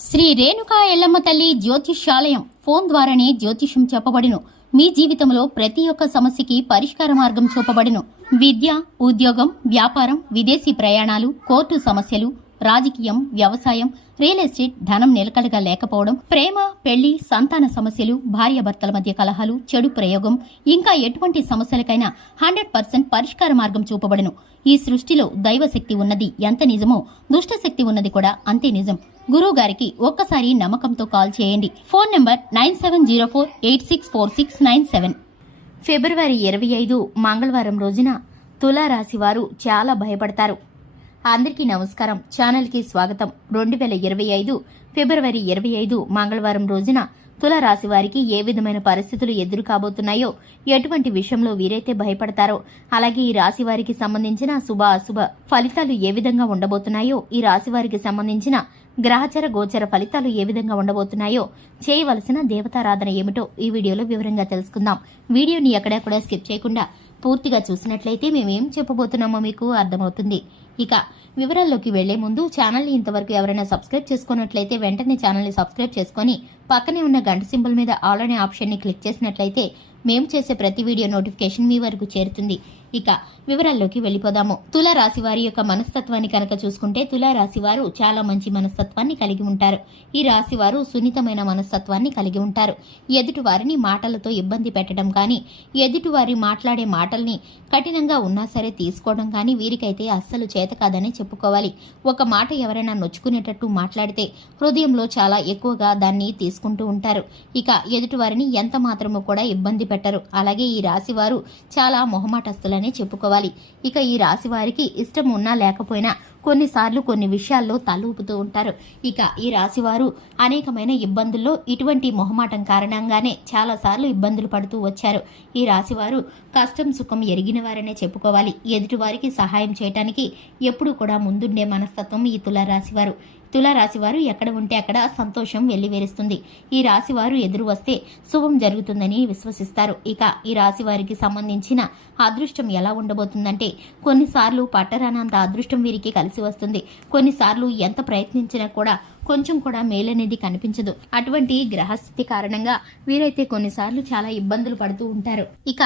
శ్రీ రేణుకా ఎల్లమ్మ తల్లి జ్యోతిష్యాలయం ఫోన్ ద్వారానే జ్యోతిష్యం చెప్పబడిను. మీ జీవితంలో ప్రతి ఒక్క సమస్యకి పరిష్కార మార్గం చూపబడిను. విద్య, ఉద్యోగం, వ్యాపారం, విదేశీ ప్రయాణాలు, కోర్టు సమస్యలు, రాజకీయం, వ్యవసాయం, రియల్ ఎస్టేట్, ధనం నిలకడగా లేకపోవడం, ప్రేమ, పెళ్లి, సంతాన సమస్యలు, భార్యాభర్తల మధ్య కలహాలు, చెడు ప్రయోగం, ఇంకా ఎటువంటి సమస్యలకైనా 100% పరిష్కార మార్గం చూపబడును. ఈ సృష్టిలో దైవశక్తి ఉన్నది ఎంత నిజమో దుష్టశక్తి ఉన్నది కూడా అంతే నిజం. గురువు గారికి ఒక్కసారి నమ్మకంతో కాల్ చేయండి. Phone number 9704864697. ఫిబ్రవరి 25 మంగళవారం రోజున తులారాశి వారు చాలా భయపడతారు. అందరికీ నమస్కారం. ఛానల్కి స్వాగతం. 2025 ఫిబ్రవరి 25 మంగళవారం రోజున తులారాశి వారికి ఏ విధమైన పరిస్థితులు ఎదురు కాబోతున్నాయో, ఎటువంటి విషయంలో వీరైతే భయపడతారో, అలాగే ఈ రాశి వారికి సంబంధించిన శుభ అశుభ ఫలితాలు ఏ విధంగా ఉండబోతున్నాయో, ఈ రాశి వారికి సంబంధించిన గ్రహచర గోచర ఫలితాలు ఏ విధంగా ఉండబోతున్నాయో, చేయవలసిన దేవతారాధన ఏమిటో ఈ వీడియోలో వివరంగా తెలుసుకుందాం. వీడియోని ఎక్కడా కూడా స్కిప్ చేయకుండా పూర్తిగా చూసినట్లయితే మేమేం చెప్పబోతున్నామో మీకు అర్థమవుతుంది. ఇక వివరాల్లోకి వెళ్లే ముందు ఛానల్ని ఇంతవరకు ఎవరైనా సబ్స్క్రైబ్ చేసుకున్నట్లయితే వెంటనే ఛానల్ని సబ్స్క్రైబ్ చేసుకుని పక్కనే ఉన్న గంట సింబల్ మీద ఆల్ అనే ఆప్షన్ని క్లిక్ చేసినట్లయితే మేము చేసే ప్రతి వీడియో నోటిఫికేషన్ మీ వరకు చేరుతుంది. ఇక వివరాల్లోకి వెళ్ళిపోదాము. తులారాశి వారి యొక్క మనస్తత్వాన్ని కనుక చూసుకుంటే, తులారాశి వారు చాలా మంచి మనస్తత్వాన్ని కలిగి ఉంటారు. ఈ రాశి వారు సున్నితమైన మనస్తత్వాన్ని కలిగి ఉంటారు. ఎదుటి వారిని మాటలతో ఇబ్బంది పెట్టడం కానీ, ఎదుటి వారి మాట్లాడే మాటల్ని కఠినంగా ఉన్నా సరే తీసుకోవడం కానీ వీరికైతే అస్సలు చేత కాదని చెప్పుకోవాలి. ఒక మాట ఎవరైనా నొచ్చుకునేటట్టు మాట్లాడితే హృదయంలో చాలా ఎక్కువగా దాన్ని తీసుకుంటూ ఉంటారు. ఇక ఎదుటి వారిని ఎంత మాత్రమూ కూడా ఇబ్బంది పెట్టరు. అలాగే ఈ రాశి వారు చాలా మొహమాటస్తులనే చెప్పుకోవాలి. ఇక ఈ రాశి వారికి ఇష్టం ఉన్నా లేకపోయినా కొన్నిసార్లు కొన్ని విషయాల్లో తలూపుతూ ఉంటారు. ఇక ఈ రాశి వారు అనేకమైన ఇబ్బందుల్లో ఇటువంటి మొహమాటం కారణంగానే చాలా సార్లు ఇబ్బందులు పడుతూ వచ్చారు. ఈ రాశి వారు కష్టం సుఖం ఎరిగిన వారనే చెప్పుకోవాలి. ఎదుటి వారికి సహాయం చేయడానికి ఎప్పుడూ కూడా ముందుండే మనస్తత్వం ఈ తులారాశి వారు. తులారాశి వారు ఎక్కడ ఉంటే అక్కడ సంతోషం వెల్లివేరుస్తుంది. ఈ రాశి వారు ఎదురు వస్తే శుభం జరుగుతుందని విశ్వసిస్తారు. ఇక ఈ రాశి వారికి సంబంధించిన అదృష్టం ఎలా ఉండబోతుందంటే, కొన్నిసార్లు పట్టరానంత అదృష్టం వీరికి కలిసి వస్తుంది. కొన్నిసార్లు ఎంత ప్రయత్నించినా కూడా కొంచెం కూడా మేలనేది కనిపించదు. అటువంటి గ్రహస్థితి కారణంగా వీరైతే కొన్నిసార్లు చాలా ఇబ్బందులు పడుతూ ఉంటారు. ఇక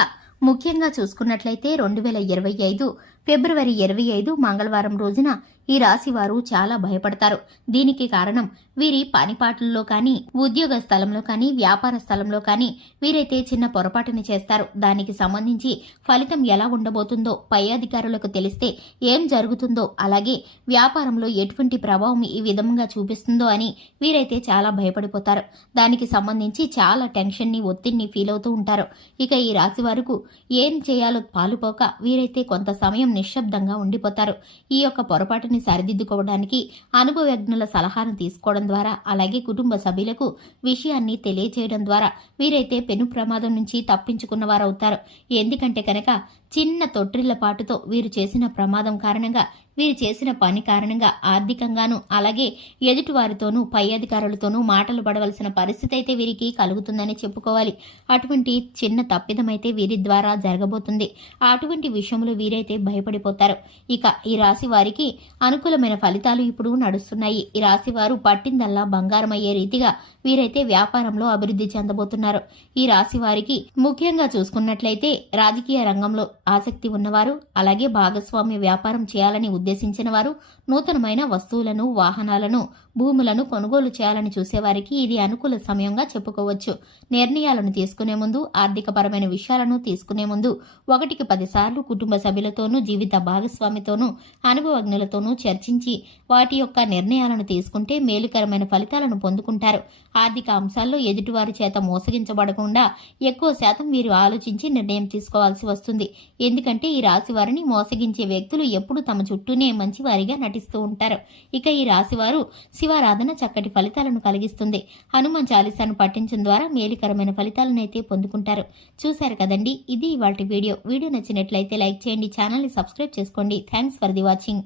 ముఖ్యంగా చూసుకున్నట్లయితే 2025 ఫిబ్రవరి 25 మంగళవారం రోజున ఈ రాశి వారు చాలా భయపడతారు. దీనికి కారణం వీరి పనిపాట్లలో కానీ, ఉద్యోగ స్థలంలో కానీ, వ్యాపార స్థలంలో కానీ వీరైతే చిన్న పొరపాటుని చేస్తారు. దానికి సంబంధించి ఫలితం ఎలా ఉండబోతుందో పై అధికారులకు తెలిస్తే ఏం జరుగుతుందో, అలాగే వ్యాపారంలో ఎటువంటి ప్రభావం ఈ విధంగా చూపిస్తుందో అని వీరైతే చాలా భయపడిపోతారు. దానికి సంబంధించి చాలా టెన్షన్ని, ఒత్తిడిని ఫీల్ అవుతూ ఉంటారు. ఇక ఈ రాశి వారికి ఏం చేయాలో పాలుపోక వీరైతే కొంత సమయం నిశ్శబ్దంగా ఉండిపోతారు. ఈ యొక్క పొరపాటుని సరిదిద్దుకోవడానికి అనుభవజ్ఞుల సలహాను తీసుకోవడం ద్వారా, అలాగే కుటుంబ సభ్యులకు విషయాన్ని తెలియజేయడం ద్వారా వీరైతే పెను ప్రమాదం నుంచి తప్పించుకున్న వారవుతారు. ఎందుకంటే కనుక చిన్న తొట్టిళ్లపాటుతో వీరు చేసిన ప్రమాదం కారణంగా, వీరు చేసిన పని కారణంగా ఆర్థికంగానూ అలాగే ఎదుటివారితోనూ పై అధికారులతోనూ మాటలు పడవలసిన పరిస్థితి అయితే వీరికి కలుగుతుందని చెప్పుకోవాలి. అటువంటి చిన్న తప్పిదమైతే వీరి ద్వారా జరగబోతుంది. అటువంటి విషయంలో వీరైతే భయపడిపోతారు. ఇక ఈ రాశి వారికి అనుకూలమైన ఫలితాలు ఇప్పుడు నడుస్తున్నాయి. ఈ రాశి వారు పట్టిందల్లా బంగారం అయ్యే రీతిగా వీరైతే వ్యాపారంలో అభివృద్ధి చెందబోతున్నారు. ఈ రాశి వారికి ముఖ్యంగా చూసుకున్నట్లయితే రాజకీయ రంగంలో ఆసక్తి ఉన్నవారు, అలాగే భాగస్వామ్య వ్యాపారం చేయాలని ఉద్దేశించిన వారు, నూతనమైన వస్తువులను, వాహనాలను, భూములను కొనుగోలు చేయాలని చూసేవారికి ఇది అనుకూల సమయంగా చెప్పుకోవచ్చు. నిర్ణయాలను తీసుకునే ముందు, ఆర్థికపరమైన విషయాలను తీసుకునే ముందు 1కి 10 సార్లు కుటుంబ సభ్యులతోనూ, జీవిత భాగస్వామితోనూ, అనుభవజ్ఞులతోనూ చర్చించి వాటి యొక్క నిర్ణయాలను తీసుకుంటే మేలుకరమైన ఫలితాలను పొందుకుంటారు. ఆర్థిక అంశాల్లో ఎదుటివారి చేత మోసగించబడకుండా ఎక్కువ శాతం వీరు ఆలోచించి నిర్ణయం తీసుకోవాల్సి వస్తుంది. ఎందుకంటే ఈ రాశి వారిని మోసగించే వ్యక్తులు ఎప్పుడు తమ చుట్టూనే మంచివారిగా నటిస్తూ ఉంటారు. ఇక ఈ రాశివారు శివారాధన చక్కటి ఫలితాలను కలిగిస్తుంది. హనుమాన్ చాలీసాను పఠించడం ద్వారా మేలుకరమైన ఫలితాలను అయితే పొందుకుంటారు. చూశారు కదండి, ఇది ఇవాల్టి వీడియో. వీడియో నచ్చినట్లయితే లైక్ చేయండి, ఛానల్ని సబ్స్క్రైబ్ చేసుకోండి. Thanks for the watching.